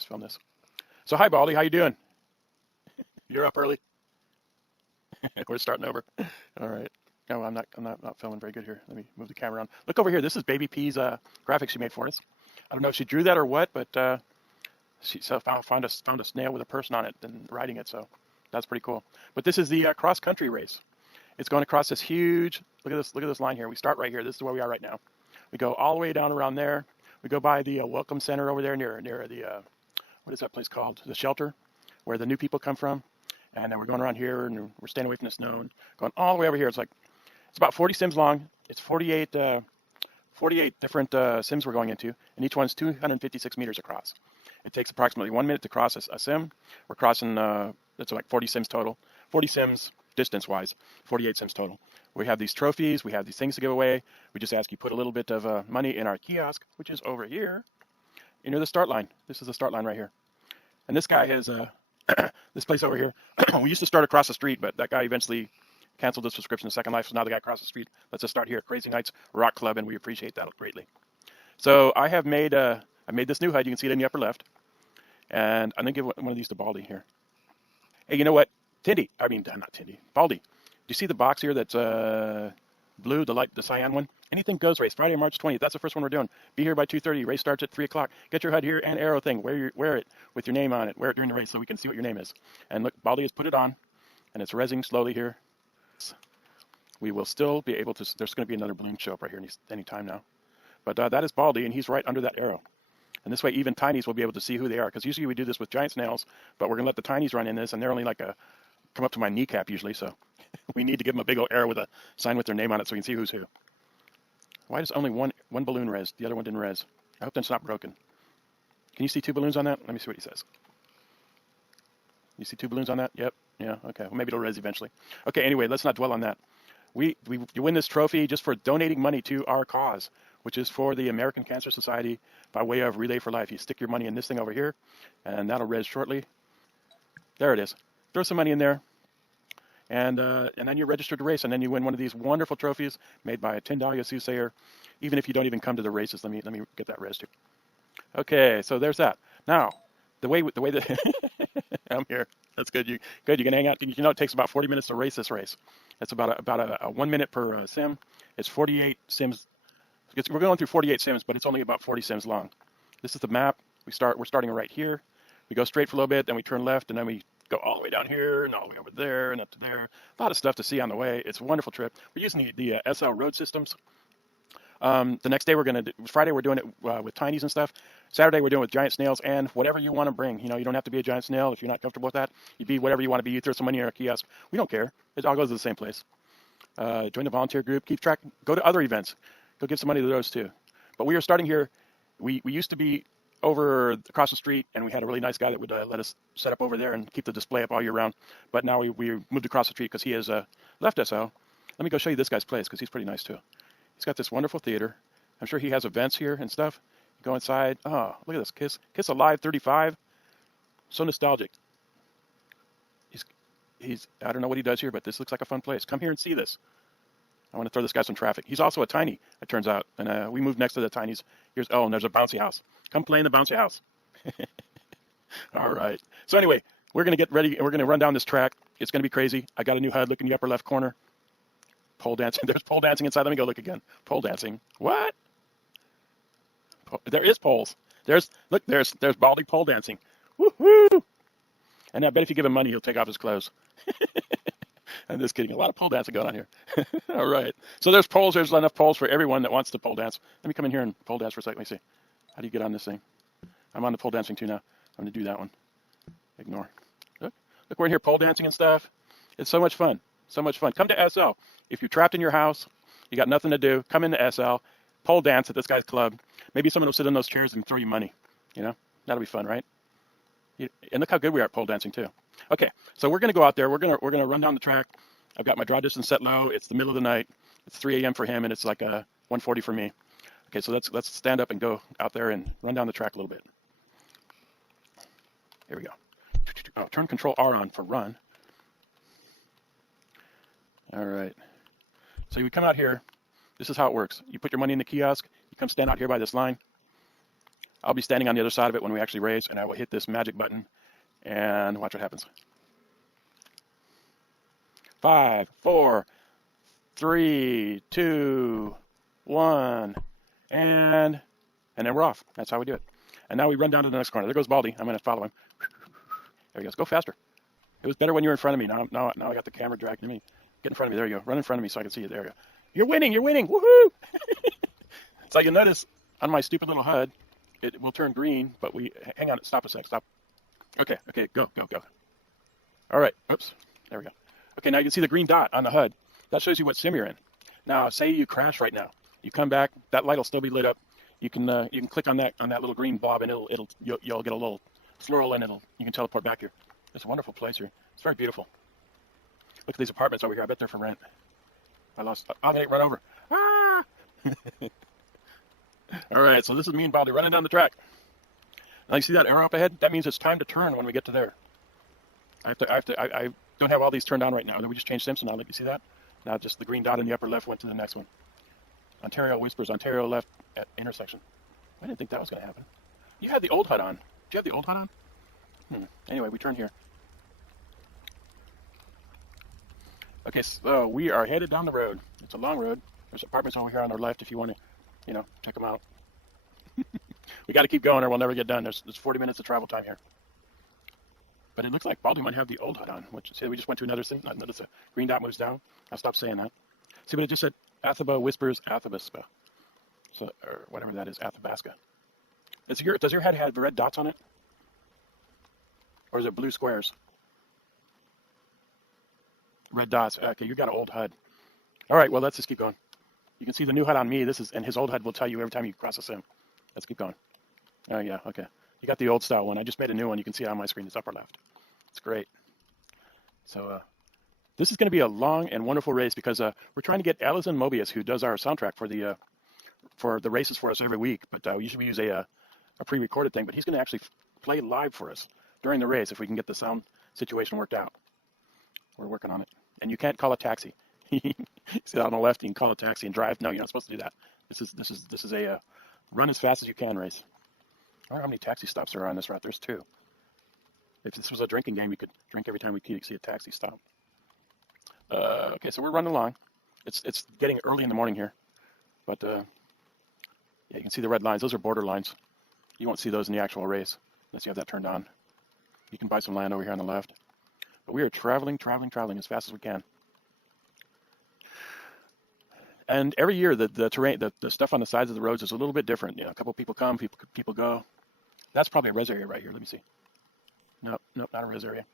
just film this. So hi, Baldy, how you doing? You're up early. We're starting over. All right. No, I'm not filming very good here. Let me move the camera on. Look over here. This is Baby P's graphics she made for us. I don't know if she drew that or what, but she found a snail with a person on it and riding it. So that's pretty cool. But this is the cross country race. It's going across this huge. Look at this line here. We start right here. This is where we are right now. We go all the way down around there. We go by the welcome center over there near the what is that place called? The shelter, where the new people come from. And then we're going around here, and we're staying away from the snow, and going all the way over here. It's about 40 sims long. It's 48 different sims we're going into, and each one's 256 meters across. It takes approximately 1 minute to cross a sim. We're crossing, that's like 40 sims total. 40 sims distance-wise, 48 sims total. We have these trophies. We have these things to give away. We just ask you put a little bit of money in our kiosk, which is over here, near the start line. This is the start line right here. And this guy has this place over here. We used to start across the street, but that guy eventually canceled his subscription to Second Life, so now the guy across the street lets us start here at Crazy Nights Rock Club, and we appreciate that greatly. So I have made I made this new HUD. You can see it in the upper left, and I'm gonna give one of these to Baldy here. Hey, you know what, not Tindy, Baldy. Do you see the box here that's blue, the cyan one? Anything goes race, Friday, March 20th. That's the first one we're doing. Be here by 2:30. Race starts at 3 o'clock. Get your HUD here and arrow thing. Wear it with your name on it. Wear it during the race so we can see what your name is. And look, Baldy has put it on, and it's rezzing slowly here. We will still be able to. There's going to be another balloon show up right here any time now. But that is Baldy, and he's right under that arrow. And this way, even tinies will be able to see who they are. Because usually we do this with giant snails, but we're going to let the tinies run in this, and they're only come up to my kneecap usually. So we need to give them a big old arrow with a sign with their name on it so we can see who's who. Why does only one balloon res? The other one didn't res. I hope that's not broken. Can you see 2 balloons on that? Let me see what he says. You see 2 balloons on that? Yep. Yeah. Okay. Well, maybe it'll res eventually. Okay. Anyway, let's not dwell on that. You win this trophy just for donating money to our cause, which is for the American Cancer Society by way of Relay for Life. You stick your money in this thing over here, and that'll res shortly. There it is. Throw some money in there. And then you're registered to race, and then you win one of these wonderful trophies made by a Tindalia soothsayer, even if you don't even come to the races. Let me get that res too. Okay, so there's that. Now, the way that I'm here, that's good. You can hang out. You know, it takes about 40 minutes to race this race. It's about a 1 minute per sim. It's 48 sims. We're going through 48 sims, but it's only about 40 sims long. This is the map. We're starting right here. We go straight for a little bit, then we turn left, and then we go all the way down here and all the way over there and up to there. A lot of stuff to see on the way. It's a wonderful trip. We're using the SL road systems. The next day Friday we're doing it with tinies and stuff. Saturday we're doing it with giant snails and whatever you want to bring. You know, you don't have to be a giant snail if you're not comfortable with that. You be whatever you want to be. You throw some money in our kiosk. We don't care. It all goes to the same place. Join the volunteer group. Keep track. Go to other events. Go give some money to those too. But we are starting here. We used to be over across the street, and we had a really nice guy that would let us set up over there and keep the display up all year round. But now we moved across the street because he has left SL. Let me go show you this guy's place because he's pretty nice too. He's got this wonderful theater. I'm sure he has events here and stuff. You go inside. Oh, look at this. Kiss Alive 35. So nostalgic. He's I don't know what he does here, but this looks like a fun place. Come here and see this. I want to throw this guy some traffic. He's also a tiny, it turns out. And we moved next to the tinies. And there's a bouncy house. Come play in the bouncy house. All right. So anyway, we're going to get ready, and we're going to run down this track. It's going to be crazy. I got a new HUD. Look in the upper left corner. Pole dancing. There's pole dancing inside. Let me go look again. Pole dancing. What? There is poles. There's Baldy pole dancing. Woohoo! And I bet if you give him money, he'll take off his clothes. I'm just kidding. A lot of pole dancing going on here. All right. So there's poles. There's enough poles for everyone that wants to pole dance. Let me come in here and pole dance for a second. Let me see. How do you get on this thing? I'm on the pole dancing too now. I'm going to do that one. Ignore. Look, we're in here pole dancing and stuff. It's so much fun. So much fun. Come to SL. If you're trapped in your house, you got nothing to do, come into SL, pole dance at this guy's club. Maybe someone will sit in those chairs and throw you money. You know, that'll be fun, right? And look how good we are at pole dancing too. Okay, so we're going to go out there. We're going to run down the track. I've got my draw distance set low. It's the middle of the night. It's 3 a.m. for him, and it's like 1:40 for me. Okay, so let's stand up and go out there and run down the track a little bit. Here we go. Oh, turn Control R on for run. All right. So you come out here. This is how it works. You put your money in the kiosk. You come stand out here by this line. I'll be standing on the other side of it when we actually race, and I will hit this magic button and watch what happens. 5, 4, 3, 2, 1, and then we're off. That's how we do it. And now we run down to the next corner. There goes Baldy. I'm going to follow him. There he goes. Go faster. It was better when you were in front of me. Now I got the camera dragging me. Get in front of me. There you go. Run in front of me so I can see you. There you go. You're winning. You're winning. Woohoo! So you'll notice on my stupid little HUD, it will turn green, but hang on. Stop a sec. Stop. Okay. Go. All right. Oops. There we go. Okay. Now you can see the green dot on the HUD. That shows you what sim you're in. Now, say you crash right now. You come back. That light will still be lit up. You can click on that little green blob, and you'll get a little swirl, and you can teleport back here. It's a wonderful place here. It's very beautiful. Look at these apartments over here. I bet they're for rent. I'm gonna run over. Ah! All right, so this is me and Baldy running down the track. Now you see that arrow up ahead? That means it's time to turn when we get to there. I don't have all these turned on right now. We just changed Simpson now. Let you see that? Now just the green dot in the upper left went to the next one. Ontario Whispers, Ontario left at intersection. I didn't think that was going to happen. You had the old HUD on. Do you have the old HUD on? Anyway, we turn here. Okay, so we are headed down the road. It's a long road. There's apartments over here on our left if you want to, check them out. We got to keep going or we'll never get done. There's 40 minutes of travel time here. But it looks like Baldy might have the old HUD on, which, see, we just went to another thing. Notice a green dot moves down. I'll stop saying that. See, but it just said Athaba Whispers Athabasca. So, or whatever that is, Athabasca. Does your HUD have red dots on it? Or is it blue squares? Red dots. Okay, you got an old HUD. All right, well, let's just keep going. You can see the new HUD on me. And his old HUD will tell you every time you cross a sim. Let's keep going. Oh, yeah, okay. You got the old style one. I just made a new one. You can see it on my screen. It's upper left. It's great. So this is going to be a long and wonderful race because we're trying to get Allison Mobius, who does our soundtrack for the races for us every week. But usually we use a pre-recorded thing. But he's going to actually play live for us during the race if we can get the sound situation worked out. We're working on it. And you can't call a taxi. See that on the left? You can call a taxi and drive. No, you're not supposed to do that. This is a run as fast as you can race. I wonder how many taxi stops there are on this route. There's 2. If this was a drinking game, you could drink every time we see a taxi stop. Okay, so we're running along. It's getting early in the morning here, but yeah, you can see the red lines. Those are border lines. You won't see those in the actual race unless you have that turned on. You can buy some land over here on the left. But we are traveling as fast as we can. And every year, the terrain, the stuff on the sides of the roads is a little bit different. You know, a couple people come, people go. That's probably a res area right here. Let me see. Nope, not a res area.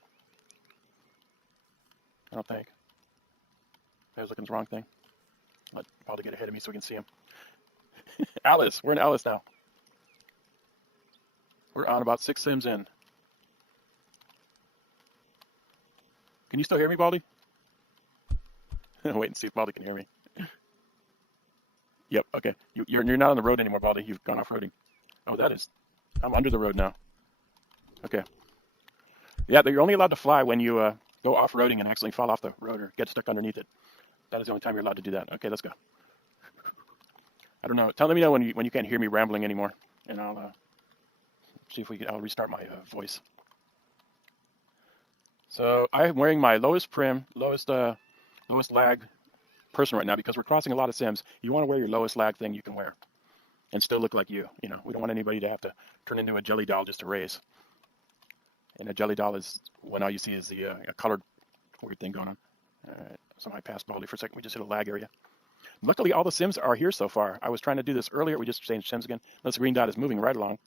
I don't think. I was looking at the wrong thing. Let Paul to get ahead of me so we can see him. Alice, we're in Alice now. We're on about 6 sims in. Can you still hear me, Baldy? Wait and see if Baldy can hear me. Yep, okay. You're not on the road anymore, Baldy. You've gone off-roading. Oh, I'm under the road now. Okay. Yeah, you're only allowed to fly when you go off-roading and accidentally fall off the road or get stuck underneath it. That is the only time you're allowed to do that. Okay, let's go. I don't know. Let me know when you can't hear me rambling anymore, and I'll see if I'll restart my voice. So I'm wearing my lowest lag person right now because we're crossing a lot of sims. You want to wear your lowest lag thing you can wear and still look like you. You know, we don't want anybody to have to turn into a jelly doll just to race. And a jelly doll is when all you see is a colored weird thing going on. All right, so I passed Baldy for a second. We just hit a lag area. Luckily, all the sims are here so far. I was trying to do this earlier. We just changed sims again. Notice the green dot is moving right along.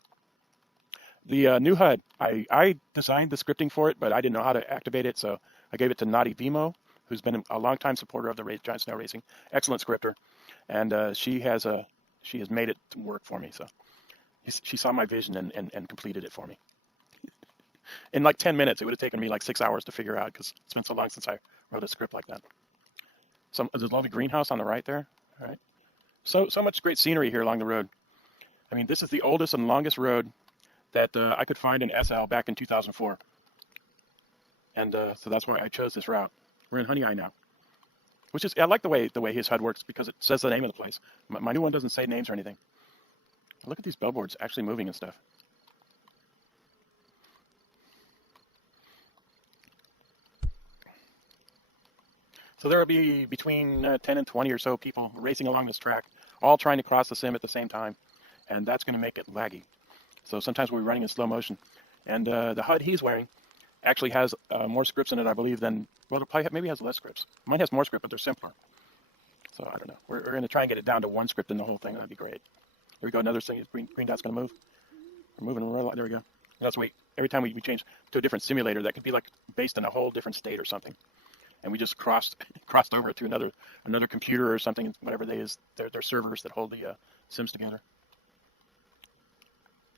The new HUD, I designed the scripting for it, but I didn't know how to activate it, so I gave it to Nadi Vimo, who's been a long-time supporter of the Giant Snow Racing. Excellent scripter. And she has made it work for me. So she saw my vision and completed it for me. In like 10 minutes, it would have taken me like 6 hours to figure out because it's been so long since I wrote a script like that. There's a lovely greenhouse on the right there. All right. So much great scenery here along the road. I mean, this is the oldest and longest road that I could find in SL back in 2004. And so that's why I chose this route. We're in Honey Eye now. I like the way his HUD works because it says the name of the place. My new one doesn't say names or anything. Look at these billboards actually moving and stuff. So there will be between 10 and 20 or so people racing along this track, all trying to cross the sim at the same time, and that's going to make it laggy. So sometimes we're running in slow motion. And the HUD he's wearing actually has more scripts in it, I believe, than, well, it probably maybe has less scripts. Mine has more script, but they're simpler. So I don't know. We're going to try and get it down to one script in the whole thing. That'd be great. There we go. Another thing. Green dot's going to move. We're moving right. There we go. That's wait. Every time we change to a different simulator, that could be like based in a whole different state or something. And we just crossed over to another computer or something, whatever they is. They're servers that hold the sims together.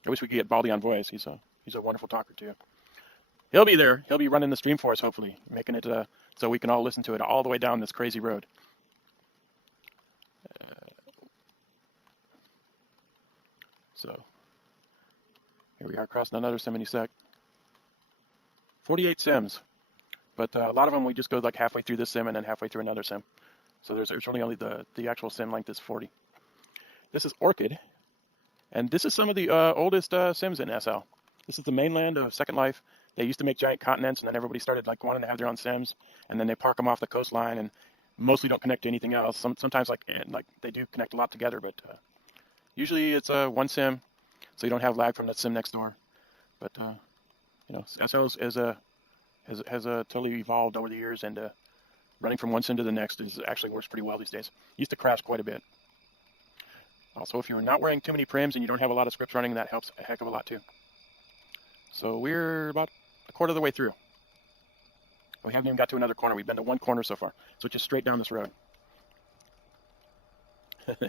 I wish we could get Baldy on voice. He's a wonderful talker too. He'll be there. He'll be running the stream for us, hopefully, making it so we can all listen to it all the way down this crazy road. So here we are crossing another sim any sec. 48 sims, but a lot of them we just go like halfway through this sim and then halfway through another sim. So there's only the actual sim length is 40. This is Orchid, and this is some of the oldest sims in SL. This is the mainland of Second Life. They used to make giant continents, and then everybody started like wanting to have their own sims, and then they park them off the coastline and mostly don't connect to anything else. Sometimes like they do connect a lot together, but usually it's one sim, so you don't have lag from the sim next door. But you know, SL has totally evolved over the years, and running from one sim to the next actually works pretty well these days. Used to crash quite a bit. Also, if you're not wearing too many prims and you don't have a lot of scripts running, that helps a heck of a lot too. So we're about a quarter of the way through. We haven't even got to another corner. We've been to one corner so far, so just straight down this road.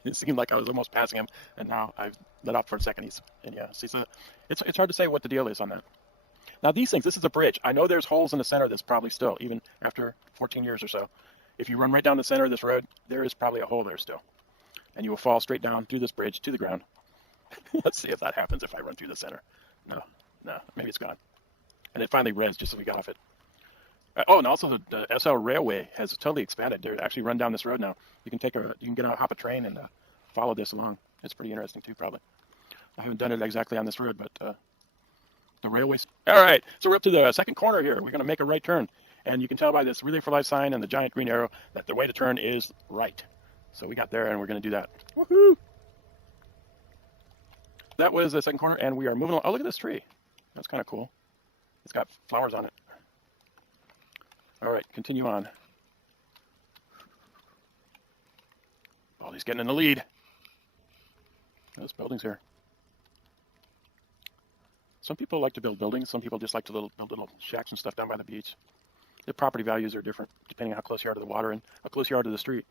It seemed like I was almost passing him, and now I've let off for a second. And yeah, see, so it's hard to say what the deal is on that. Now these things, this is a bridge. I know there's holes in the center of this probably still, even after 14 years or so. If you run right down the center of this road, there is probably a hole there still. And you will fall straight down through this bridge to the ground. Let's see if that happens if I run through the center. No, maybe it's gone. And it finally res just as we got off it. Oh, and also the SL Railway has totally expanded. They actually run down this road now. You can get on, hop a train and follow this along. It's pretty interesting too, probably. I haven't done it exactly on this road, but the railways. All right, so we're up to the second corner here. We're going to make a right turn, and you can tell by this Relay for Life sign and the giant green arrow that the way to turn is right. So we got there, and we're going to do that. Woohoo! That was the second corner, and we are moving along. Oh, look at this tree. That's kind of cool. It's got flowers on it. All right, continue on. Oh, he's getting in the lead. Those buildings here. Some people like to build buildings. Some people just like to build little shacks and stuff down by the beach. The property values are different depending on how close you are to the water and how close you are to the street.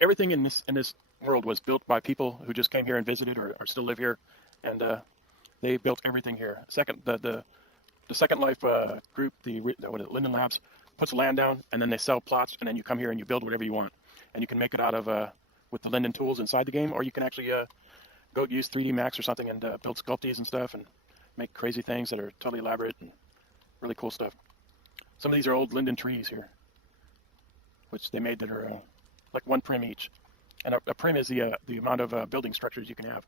Everything in this world was built by people who just came here and visited or still live here, and they built everything here. The Second Life group, Linden Labs, puts land down, and then they sell plots, and then you come here and you build whatever you want, and you can make it out of with the Linden tools inside the game, or you can actually go use 3D Max or something and build sculpties and stuff and make crazy things that are totally elaborate and really cool stuff. Some of these are old linden trees here, which they made that are like one prim each. And a prim is the amount of building structures you can have.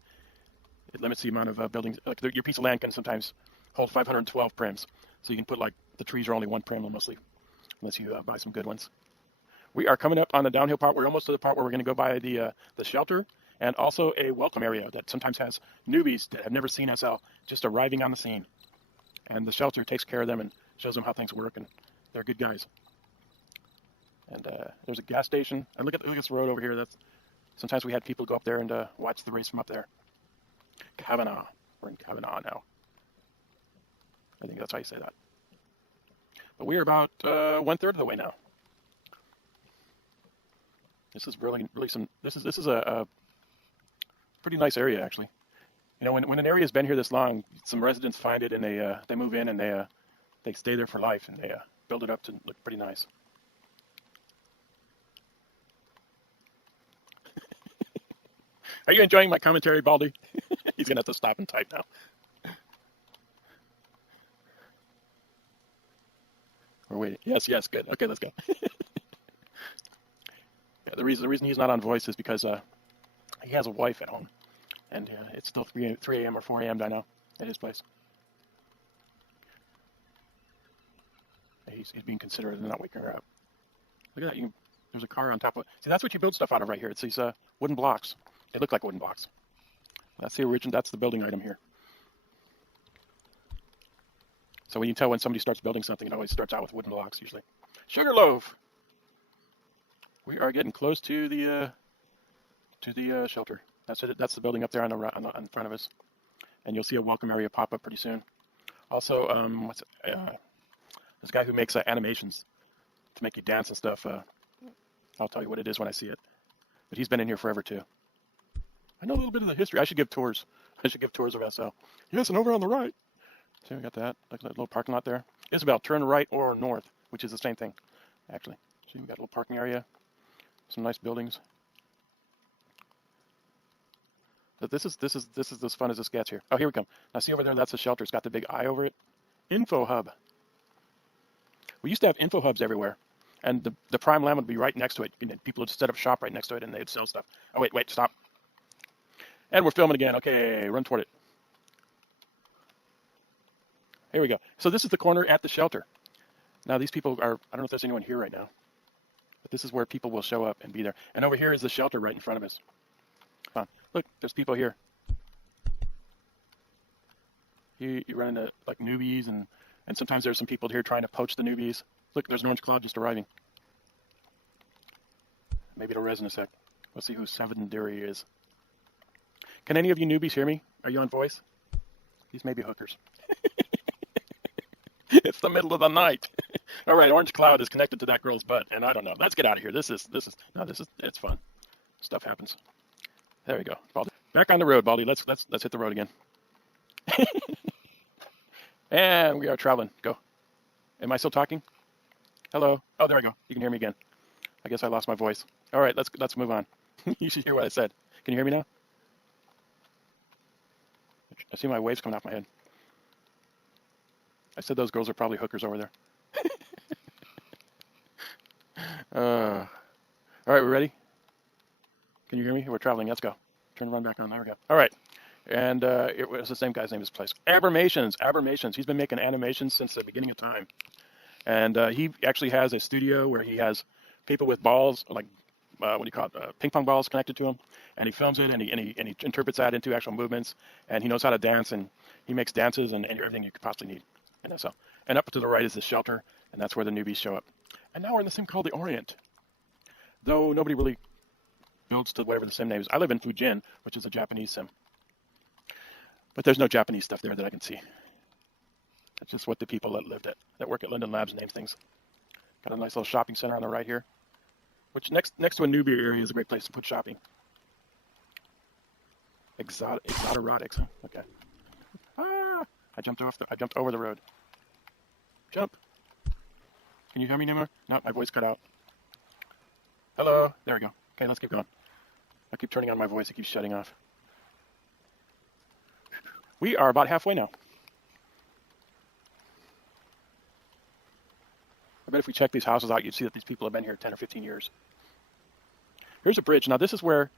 It limits the amount of buildings. Like your piece of land can sometimes hold 512 prims. So you can put like the trees are only one prim mostly, unless you buy some good ones. We are coming up on the downhill part. We're almost to the part where we're going to go by the shelter and also a welcome area that sometimes has newbies that have never seen SL just arriving on the scene. And the shelter takes care of them and shows them how things work, and they're good guys. And there's a gas station. And look at this road over here. Sometimes we had people go up there and watch the race from up there. Kavanaugh. We're in Kavanaugh now. I think that's how you say that. But we are about 1/3 of the way now. This is really some. This is a pretty nice area actually. You know, when an area has been here this long, some residents find it and they move in and they stay there for life and they build it up to look pretty nice. Are you enjoying my commentary, Baldy? He's gonna have to stop and type now. We're waiting. Yes, good. Okay, let's go. Yeah, the reason he's not on voice is because he has a wife at home, And it's still 3 a.m. or 4 a.m. I know at his place. He's being considerate and not waking her up. Look at that. There's a car on top of it. See, that's what you build stuff out of right here. It's these wooden blocks. They look like wooden blocks. That's the original. That's the building item here. So when you tell when somebody starts building something, it always starts out with wooden blocks usually. Sugarloaf. We are getting close to the shelter. That's it. That's the building up there on the front of us, and you'll see a welcome area pop up pretty soon. Also, this guy who makes animations to make you dance and stuff. I'll tell you what it is when I see it. But he's been in here forever too. I know a little bit of the history. I should give tours. I should give tours of SL. Yes, and over on the right. See, we got that. Like that little parking lot there. Isabel, turn right or north, which is the same thing, actually. See, we got a little parking area. Some nice buildings. But this is as fun as this gets here. Oh, here we come. Now see over there, that's the shelter. It's got the big eye over it. Info hub. We used to have info hubs everywhere, and the prime land would be right next to it. People would set up shop right next to it, and they'd sell stuff. Oh wait, stop. And we're filming again. Okay, run toward it. Here we go. So this is the corner at the shelter. Now these people are, I don't know if there's anyone here right now, but this is where people will show up and be there. And over here is the shelter right in front of us. Come on, look, there's people here. You run into like newbies, and sometimes there's some people here trying to poach the newbies. Look, there's an orange cloud just arriving. Maybe it'll res in a sec. Let's see who Seven Dairy is. Can any of you newbies hear me? Are you on voice? These may be hookers. It's the middle of the night. All right, orange cloud is connected to that girl's butt, and I don't know. Let's get out of here. It's fun. Stuff happens. There we go, Baldy. Back on the road, Baldy. Let's hit the road again. And we are traveling. Go. Am I still talking? Hello. Oh, there I go. You can hear me again. I guess I lost my voice. All right, let's move on. You should hear what I said. Can you hear me now? I see my waves coming off my head. I said those girls are probably hookers over there. All right, we ready? Can you hear me? We're traveling. Let's go. Turn the run back on. There we go. All right. And it was the same guy's name as this place. Abermations. He's been making animations since the beginning of time. And he actually has a studio where he has people with balls, like ping pong balls connected to him. And he films it, and he interprets that into actual movements. And he knows how to dance, and he makes dances and everything you could possibly need. And up to the right is the shelter, and that's where the newbies show up. And now we're in this thing called the Orient. Though nobody really builds to whatever the sim name is. I live in Fujin, which is a Japanese sim. But there's no Japanese stuff there that I can see. That's just what the people that work at Linden Labs name things. Got a nice little shopping center on the right here, which next to a newbie area is a great place to put shopping. Exoterotics, huh? Okay. Ah! I jumped over the road. Jump. Can you hear me anymore? No, my voice cut out. Hello. There we go. Okay, let's keep going. I keep turning on my voice. It keeps shutting off. We are about halfway now. I bet if we check these houses out, you'd see that these people have been here 10 or 15 years. Here's a bridge. Now, this is where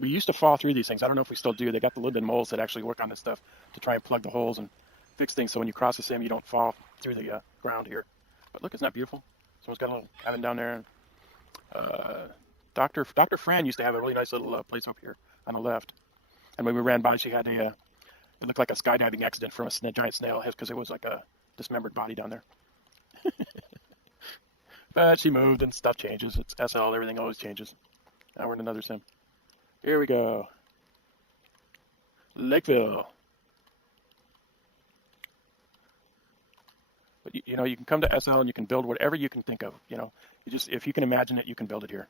we used to fall through these things. I don't know if we still do. They got the Linden moles that actually work on this stuff to try and plug the holes and fix things so when you cross the sim, you don't fall through the ground here. But look, isn't that beautiful? Someone's got a little cabin down there. Dr. Fran used to have a really nice little place up here on the left. And when we ran by, she had it looked like a skydiving accident from a giant snail because it was like a dismembered body down there. But she moved and stuff changes. It's SL, everything always changes. Now we're in another sim. Here we go. Lakeville. But you can come to SL and you can build whatever you can think of. If you can imagine it, you can build it here.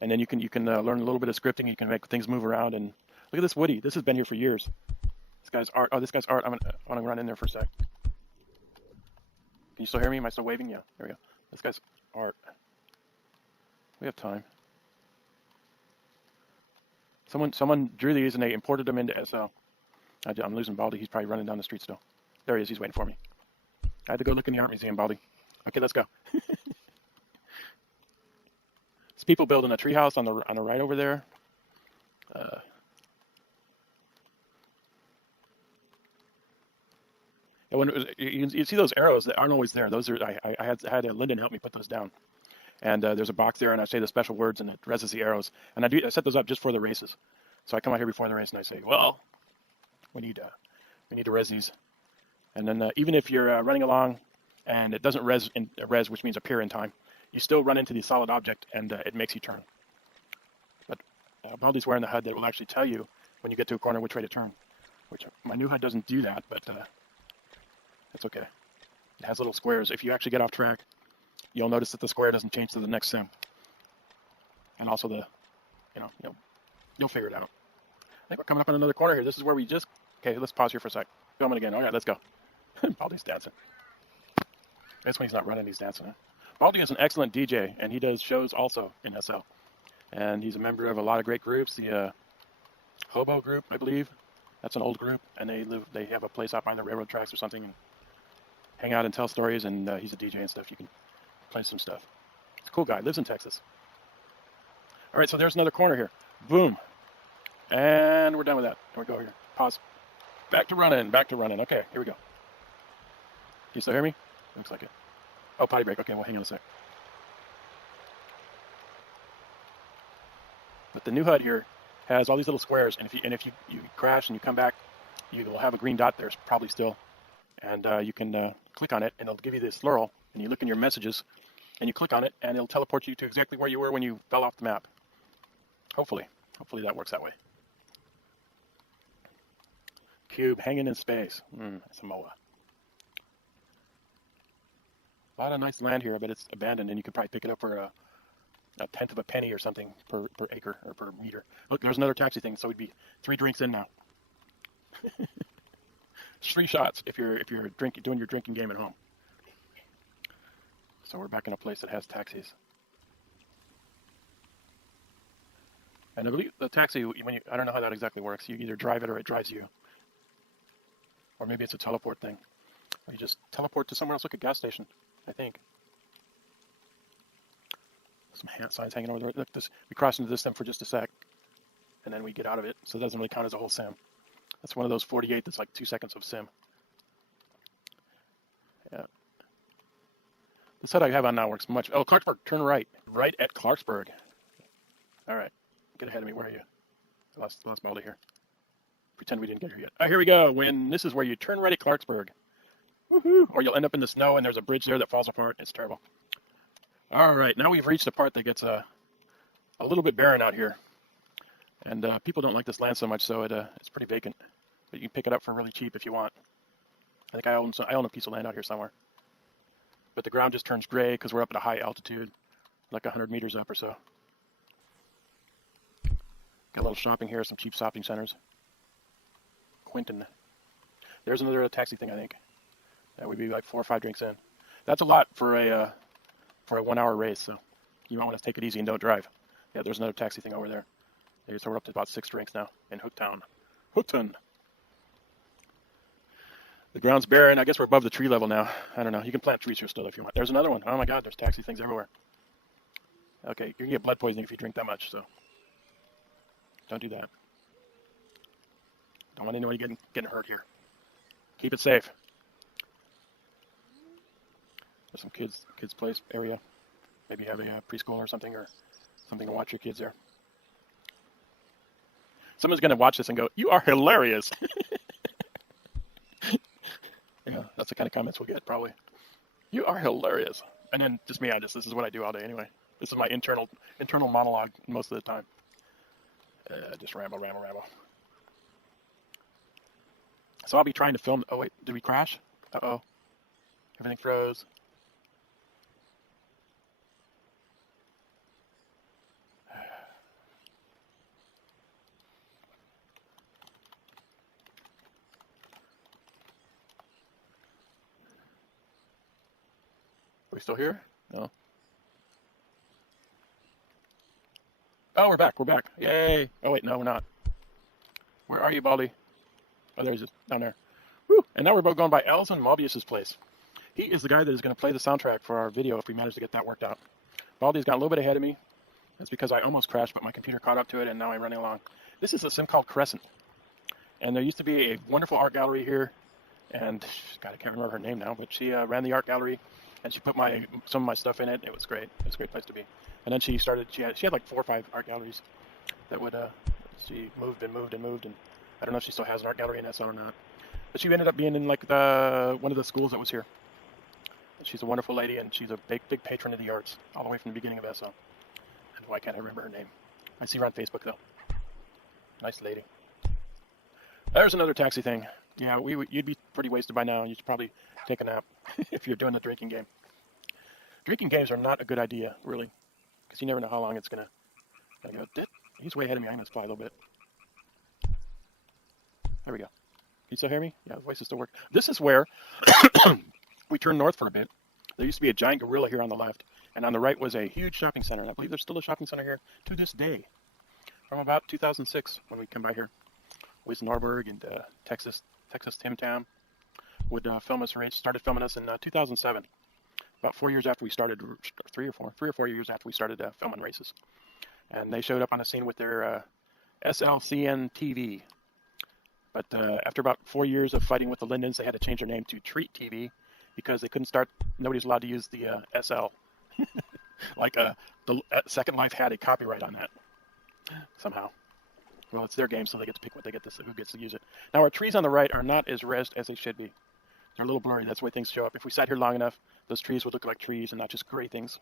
And then you can learn a little bit of scripting. You can make things move around. And look at this Woody. This has been here for years. This guy's art. Oh, this guy's art. I want to run in there for a sec. Can you still hear me? Am I still waving? Yeah. There we go. This guy's art. We have time. Someone drew these and they imported them into SL. I'm losing Baldy. He's probably running down the street still. There he is. He's waiting for me. I had to go look in the art museum, Baldy. Okay, let's go. There's people building a treehouse on the right over there. But when it was, you see those arrows that aren't always there. Those are I had Lyndon help me put those down. And there's a box there, and I say the special words, and it reses the arrows. And I set those up just for the races. So I come out here before the race, and I say, well, we need to res these. And then even if you're running along, and it doesn't res, which means appear in time, you still run into the solid object, and it makes you turn. But Baldy's wearing the HUD that will actually tell you when you get to a corner which way to turn. Which my new HUD doesn't do that, but that's okay. It has little squares. If you actually get off track, you'll notice that the square doesn't change to the next sim. And also you'll figure it out. I think we're coming up on another corner here. This is where we just, okay, let's pause here for a sec. Filming again. All right, let's go. Baldy's dancing. That's when he's not running, he's dancing. Huh? Baldy is an excellent DJ, and he does shows also in SL. And he's a member of a lot of great groups. The Hobo group, I believe. That's an old group, and they have a place out by the railroad tracks or something, and hang out and tell stories, and he's a DJ and stuff. You can play some stuff. He's a cool guy, lives in Texas. All right, so there's another corner here. Boom. And we're done with that. Here we go here. Pause. Back to running. Okay, here we go. Can you still hear me? Looks like it. Oh, potty break. Okay, well, hang on a sec. But the new HUD here has all these little squares, and if you crash and you come back, you will have a green dot there, probably still, and you can click on it, and it'll give you this laurel, and you look in your messages, and you click on it, and it'll teleport you to exactly where you were when you fell off the map. Hopefully that works that way. Cube hanging in space. It's a MOA. A lot of nice land here, but it's abandoned, and you could probably pick it up for a tenth of a penny or something per acre or per meter. Look, there's another taxi thing, so we'd be 3 drinks in now. 3 shots if you're doing your drinking game at home. So we're back in a place that has taxis. And I believe the taxi, I don't know how that exactly works. You either drive it or it drives you. Or maybe it's a teleport thing. Or you just teleport to somewhere else like a gas station, I think. Some hand signs hanging over there. Look, we cross into this sim for just a sec, and then we get out of it, so it doesn't really count as a whole sim. That's one of those 48 that's like 2 seconds of sim. Yeah. The set I have on now works much. Oh, Clarksburg, turn right. Right at Clarksburg. All right. Get ahead of me. Where are you? I lost Baldy here. Pretend we didn't get here yet. Oh, here we go. This is where you turn right at Clarksburg. Woohoo! Or you'll end up in the snow, and there's a bridge there that falls apart. It's terrible. All right, now we've reached a part that gets a little bit barren out here, and people don't like this land so much, so it's pretty vacant. But you can pick it up for really cheap if you want. I think I own a piece of land out here somewhere, but the ground just turns gray because we're up at a high altitude, like 100 meters up or so. Got a little shopping here, some cheap shopping centers. Quinton. There's another taxi thing, I think. That would be like 4 or 5 drinks in. That's a lot for a 1-hour race, so you might want to take it easy and don't drive. Yeah, there's another taxi thing over there. So we're up to about 6 drinks now in Hooktown. Hookton. The ground's barren. I guess we're above the tree level now. I don't know. You can plant trees here still if you want. There's another one. Oh my God, there's taxi things everywhere. Okay, you're gonna get blood poisoning if you drink that much, so don't do that. Don't want anybody getting hurt here. Keep it safe. There's some kids place area. Maybe have a preschool or something to watch your kids there. Someone's going to watch this and go, "You are hilarious." Yeah, that's the kind of comments we'll get probably. "You are hilarious." And then just me, this is what I do all day anyway. This is my internal monologue most of the time. Just ramble. So I'll be trying to film. Oh wait, did we crash? Uh-oh. Everything froze. We still here? No. Oh, we're back. Yay. Oh, wait, no, we're not. Where are you, Baldy? Oh, there he is, down there. Woo. And now we're both going by Alison Mobius's place. He is the guy that is going to play the soundtrack for our video if we manage to get that worked out. Baldy's got a little bit ahead of me. That's because I almost crashed, but my computer caught up to it, and now I'm running along. This is a sim called Crescent. And there used to be a wonderful art gallery here And God, I can't remember her name now, but she ran the art gallery, and she put some of my stuff in it. It was great. It was a great place to be. And then she started. She had like 4 or 5 art galleries that would she moved and moved and moved, and I don't know if she still has an art gallery in SL or not. But she ended up being in like one of the schools that was here. She's a wonderful lady, and she's a big patron of the arts all the way from the beginning of SL. And why can't I remember her name? I see her on Facebook though. Nice lady. There's another taxi thing. Yeah, you'd be pretty wasted by now. You should probably take a nap if you're doing the drinking game. Drinking games are not a good idea, really, because you never know how long it's gonna go. He's way ahead of me. I'm gonna fly a little bit. There we go. Can you still hear me? Yeah, the voice is still working. This is where we turn north for a bit. There used to be a giant gorilla here on the left, and on the right was a huge shopping center. And I believe there's still a shopping center here to this day, from about 2006 when we come by here. With Norberg and Texas Tim Tam would film us. Started filming us in 2007. About 4 years after we started, 3 or 4 years after we started filming races. And they showed up on the scene with their SLCN TV. But after about 4 years of fighting with the Lindens, they had to change their name to Treat TV because they couldn't start. Nobody's allowed to use the SL. Like the Second Life had a copyright on that somehow. Well, it's their game, so they get to pick who gets to use it. Now, our trees on the right are not as rezzed as they should be. They're a little blurry. That's the way things show up. If we sat here long enough, those trees would look like trees and not just gray things.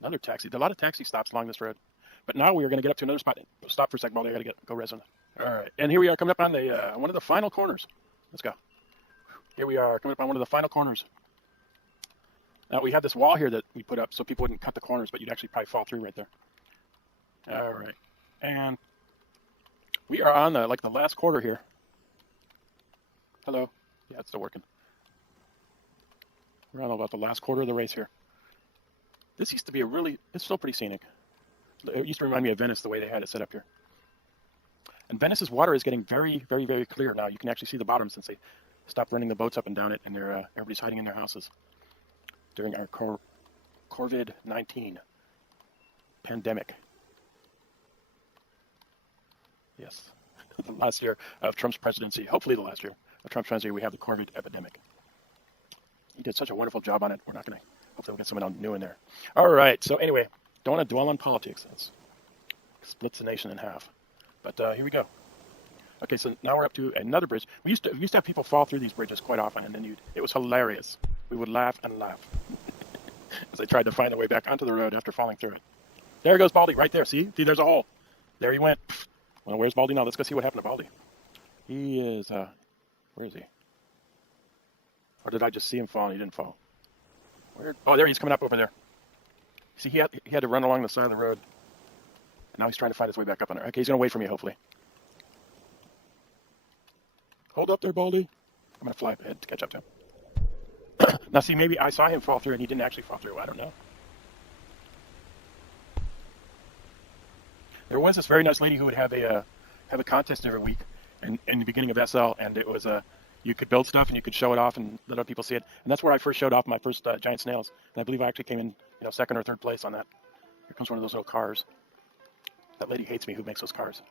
Another taxi. There are a lot of taxi stops along this road. But now we are going to get up to another spot. Stop for a second, Baldy. I got to go res on it. All right. And here we are coming up on the one of the final corners. Let's go. Here we are coming up on one of the final corners. Now, we have this wall here that we put up so people wouldn't cut the corners, but you'd actually probably fall through right there. All right. And we are on the last quarter here. Hello. Yeah, it's still working. We're on about the last quarter of the race here. This used to be it's still pretty scenic. It used to remind me of Venice, the way they had it set up here. And Venice's water is getting very, very, very clear now. You can actually see the bottom since they stopped running the boats up and down it, and everybody's hiding in their houses during our COVID-19 pandemic. Yes. The last year of Trump's presidency, hopefully the last year of Trump's presidency, we have the COVID epidemic. He did such a wonderful job on it. We're not going to, hopefully we'll get someone new in there. All right. So anyway, don't want to dwell on politics. That splits the nation in half. But here we go. Okay, so now we're up to another bridge. We used to have people fall through these bridges quite often, and then it was hilarious. We would laugh and laugh as they tried to find their way back onto the road after falling through it. There goes Baldy, right there. See, there's a hole. There he went. Well, where's Baldy now? Let's go see what happened to Baldy. He is, where is he? Or did I just see him fall and he didn't fall? Where? Oh, there he's coming up over there. See, he had to run along the side of the road. And now he's trying to find his way back up on there. Okay, he's going to wait for me, hopefully. Hold up there, Baldy. I'm going to fly up ahead to catch up to him. Now, see, maybe I saw him fall through and he didn't actually fall through. I don't know. There was this very nice lady who would have a contest every week in the beginning of SL, and it was you could build stuff and you could show it off and let other people see it. And that's where I first showed off my first giant snails. And I believe I actually came in, second or third place on that. Here comes one of those little cars. That lady hates me who makes those cars.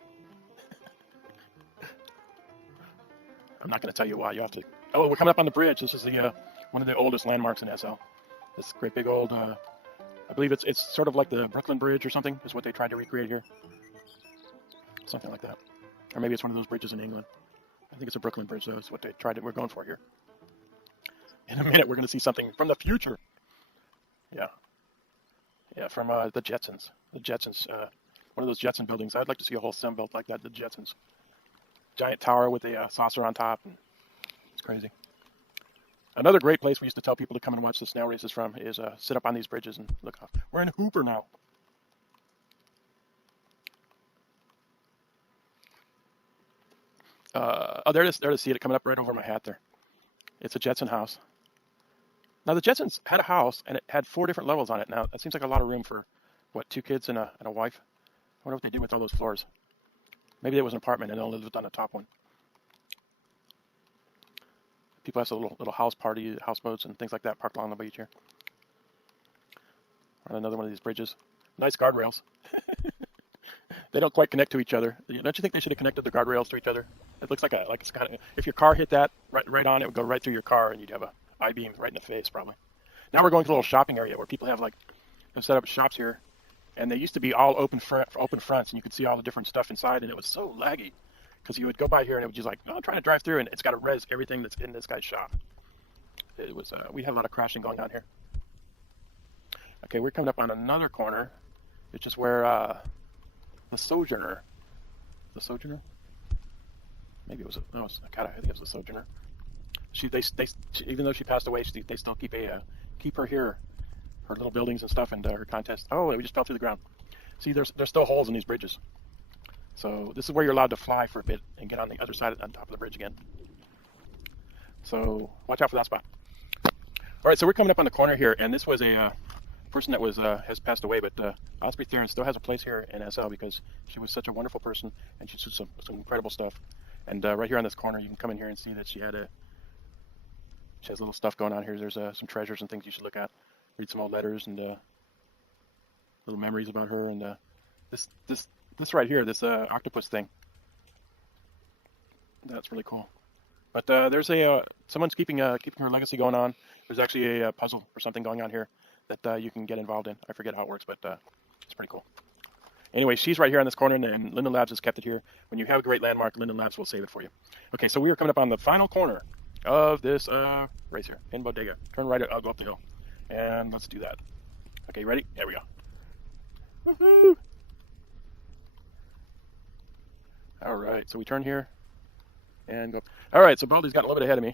I'm not going to tell you why. You have to. Oh, we're coming up on the bridge. This is one of the oldest landmarks in SL. This great big old. I believe it's sort of like the Brooklyn Bridge or something. Is what they tried to recreate here. Something like that. Or maybe it's one of those bridges in England. I think it's a Brooklyn Bridge, though. It's what they tried. We're going for here. In a minute, we're going to see something from the future. Yeah. Yeah, from the Jetsons. The Jetsons. One of those Jetson buildings. I'd like to see a whole sim built like that. The Jetsons. Giant tower with a saucer on top. And it's crazy. Another great place we used to tell people to come and watch the snail races from is sit up on these bridges and look off. We're in Hooper now. Oh, there it is. There to see it coming up right over my hat there. It's a Jetson house. Now, the Jetsons had a house, and it had 4 different levels on it. Now, that seems like a lot of room for, 2 kids and a wife? I wonder what they did with all those floors. Maybe it was an apartment, and they only lived on the top one. People have little houseboats and things like that parked along the beach here. On another one of these bridges. Nice guardrails. They don't quite connect to each other. Don't you think they should have connected the guardrails to each other? It looks like it's kind of, if your car hit that right on, it would go right through your car, and you'd have a I-beam right in the face probably. Now we're going to a little shopping area where people have set up shops here, and they used to be all open fronts, and you could see all the different stuff inside, and it was so laggy because you would go by here and it was just like, oh, I'm trying to drive through, and it's got to res everything that's in this guy's shop. It was we had a lot of crashing going on here. Okay, we're coming up on another corner, which is where the Sojourner. Maybe it was. No, God, I think it was the Sojourner. Even though she passed away, they still keep her here, her little buildings and stuff, and her contest. Oh, we just fell through the ground. See, there's still holes in these bridges. So this is where you're allowed to fly for a bit and get on the other side on top of the bridge again. So watch out for that spot. All right, so we're coming up on the corner here, and this was a person that has passed away, but Osprey Theron still has a place here in SL because she was such a wonderful person, and she did some incredible stuff. And right here on this corner, you can come in here and see that she has little stuff going on here. There's some treasures and things you should look at. Read some old letters and little memories about her. And this right here, this octopus thing, that's really cool. But there's someone's keeping her legacy going on. There's actually a puzzle or something going on here that you can get involved in. I forget how it works, but it's pretty cool. Anyway, she's right here on this corner, and Linden Labs has kept it here. When you have a great landmark, Linden Labs will save it for you. Okay, so we are coming up on the final corner of this race here in Bodega. Turn right, I'll go up the hill. And let's do that. Okay, ready? There we go. Woohoo! All right, so we turn here and go. All right, so Baldy's got a little bit ahead of me.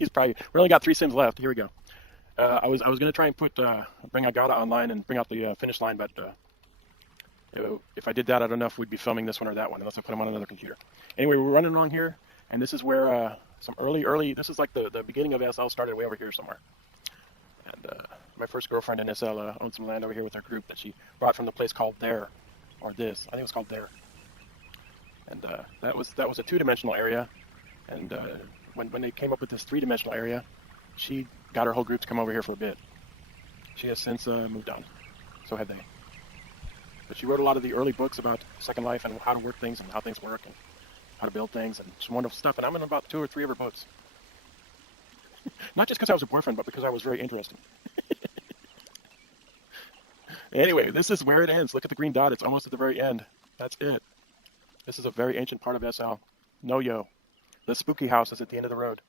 We only got 3 sims left. Here we go. I was going to try and bring Agata online and bring out the finish line, but if I did that, I don't know if we'd be filming this one or that one unless I put them on another computer. Anyway, we're running along here, and this is where some early. This is like the beginning of SL started way over here somewhere. And my first girlfriend in SL owned some land over here with her group that she brought from the place called There, or this. I think it was called There. And that was a 2-dimensional area. And when they came up with this 3-dimensional area, she got her whole group to come over here for a bit. She has since moved on. So have they. But she wrote a lot of the early books about Second Life and how to work things and how things work and how to build things and some wonderful stuff. And I'm in about 2 or 3 of her books. Not just because I was a boyfriend, but because I was very interesting. Anyway, this is where it ends. Look at the green dot. It's almost at the very end. That's it. This is a very ancient part of SL. No-yo. The spooky house is at the end of the road.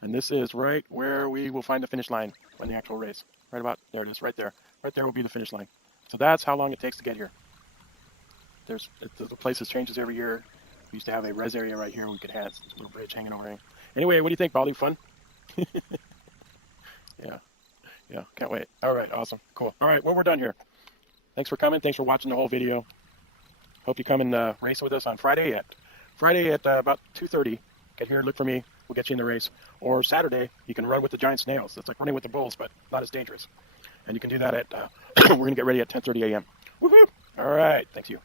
And this is right where we will find the finish line when the actual race. Right about there it is, right there. Right there will be the finish line. So that's how long it takes to get here. The place changes every year. We used to have a res area right here we could have this little bridge hanging over here. Anyway, what do you think, Baldy? Fun? Yeah, can't wait. All right, awesome, cool. All right, well, we're done here. Thanks for coming. Thanks for watching the whole video. Hope you come and race with us on Friday at about 2:30. Get here, look for me. We'll get you in the race. Or Saturday, you can run with the giant snails. It's like running with the bulls, but not as dangerous. And you can do that at, we're going to get ready at 10:30 a.m. Woohoo! All right, thanks you.